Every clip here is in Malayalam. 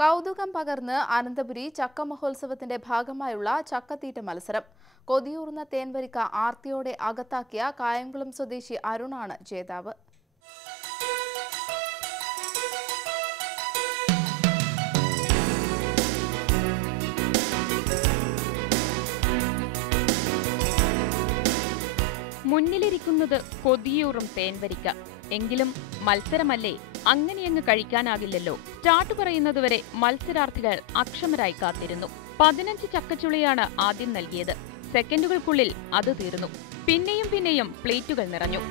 കൗതുകം പകർന്ന് അനന്തപുരി ചക്ക മഹോത്സവത്തിന്റെ ഭാഗമായുള്ള ചക്കത്തീറ്റ മത്സരം. കൊതിയൂർന്ന തേൻവരിക്ക ആർത്തിയോടെ അകത്താക്കിയ കായംകുളം സ്വദേശി അരുണാണ് ജേതാവ്. മുന്നിലിരിക്കുന്നത് കൊതിയൂറും തേൻവരിക്ക. എങ്കിലും മത്സരമല്ലേ, അങ്ങനെയങ്ങ് കഴിക്കാനാകില്ലല്ലോ. സ്റ്റാർട്ട് പറയുന്നതുവരെ മത്സരാർത്ഥികൾ അക്ഷമരായി കാത്തിരുന്നു. 15 ചക്കച്ചുളിയാണ് ആദ്യം നൽകിയത്. സെക്കൻഡുകൾക്കുള്ളിൽ അത് തീർന്നു. പിന്നെയും പ്ലേറ്റുകൾ നിറഞ്ഞു.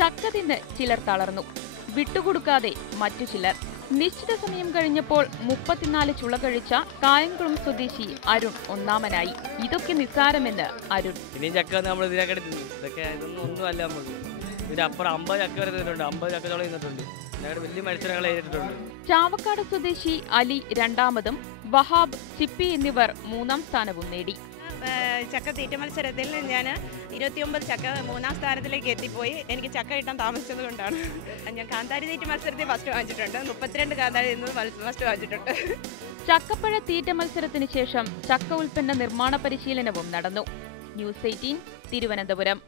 ചക്ക തിന്ന് ചിലർ തളർന്നു. വിട്ടുകൊടുക്കാതെ മറ്റു ചിലർ. നിശ്ചിത സമയം കഴിഞ്ഞപ്പോൾ 34 ചുള കഴിച്ച കായംകുളം സ്വദേശി അരുൺ ഒന്നാമനായി. ഇതൊക്കെ നിസ്സാരമെന്ന് അരുൺ. ഇനിയും ചക്ക നമ്മൾ ഇതൊക്കെ ഒന്നും അല്ല. നമുക്ക് ഇതിന്റെ അപ്പുറം 50 ചക്ക വരെ തിന്നിട്ടുണ്ട്. 50 ചക്ക ചോളം തിന്നിട്ടുണ്ട്. ഞങ്ങളുടെ വലിയ മത്സരങ്ങൾ ഏറ്റിട്ടുണ്ട്. ചാവക്കാട് സ്വദേശി അലി രണ്ടാമതും വഹാബ്, ചിപ്പി എന്നിവർ 3ാം സ്ഥാനവും നേടി. ചക്ക തീറ്റ മത്സരത്തിൽ ഞാൻ 29 ചക്ക 3ാം സ്ഥാനത്തിലേക്ക് എത്തിപ്പോയി. എനിക്ക് ചക്ക കിട്ടാൻ താമസിച്ചത് കൊണ്ടാണ്. ഞാൻ കാന്താരി തീറ്റ മത്സരത്തിൽ ഫസ്റ്റ് വാങ്ങിച്ചിട്ടുണ്ട്. 32 കാന്താരി ഫസ്റ്റ് വാങ്ങിച്ചിട്ടുണ്ട്. ചക്കപ്പഴ തീറ്റ മത്സരത്തിന് ശേഷം ചക്ക ഉൽപ്പന്ന നിർമ്മാണ പരിശീലനവും നടന്നു. ന്യൂസ് 18 തിരുവനന്തപുരം.